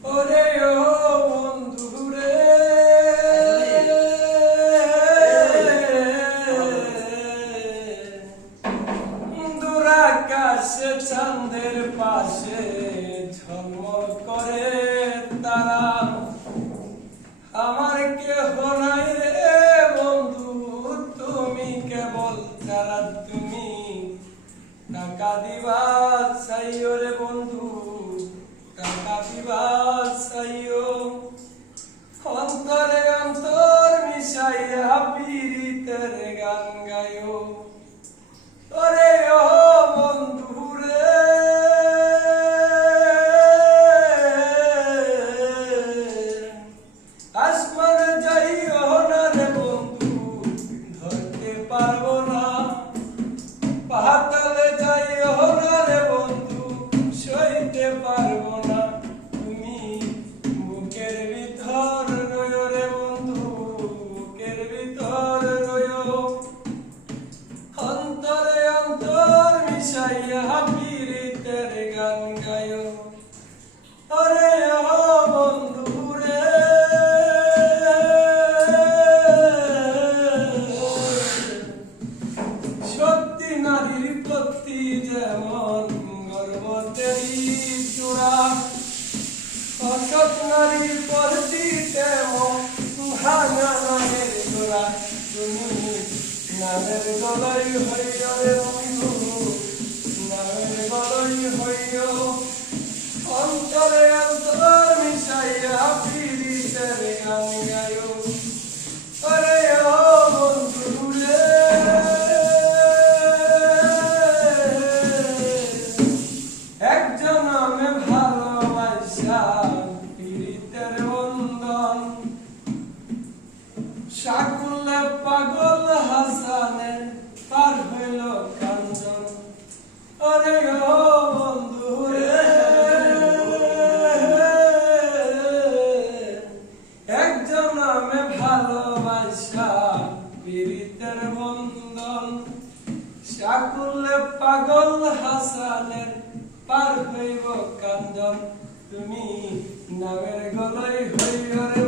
ওরে ও বন্ধুরে দূর আকাশে চাঁদের পাশে ঝলমল করে তারা আমার কেহ নাই রে বন্ধু তুমি কেবল তারা তুমি টাকা দিবা চাইও রে বন্ধু টাকা দিবা চাইও অন্তরে অন্তর মিশাইয়া পীড়িতের গান গায়ো ওরে ও বন্ধু রে আসমানে যাইও না রে বন্ধু ধরতে পারবো না পাতালে যাইও না রে বন্ধু সইতে পারবো না তুমি বুকের ভিতর রয়ো রে বন্ধু বুকের ভিতর রয়ো অন্তরে অন্তর মিশাইয়া পীড়িতের গান গায়ো ওরে ও বন্ধু রে সত্যি নারীর প্রতি যেমন গর্ভতেরই চূড়া অসৎ নারীর প্রতি তেমন ভাঙা নামের গোড়া তুমি নামের গলই হইও রে বন্ধু নামের গলই হইও অন্তরে অন্তর মিশাইয়া পীড়িতের গান গায়ো ওরে ও বন্ধু রে একজন আমি ভালোবাসা পীড়িতের বন্ধন শাকুলে পাগল হাসানের পার হইল কাঞ্চন ওরে ও বন্ধু রে একজন আমি ভালোবাসা পীড়িতের বন্ধন শাকুলে পাগল হাসানের পার হইব কাঞ্চন তুমি নামের গলই হইও রে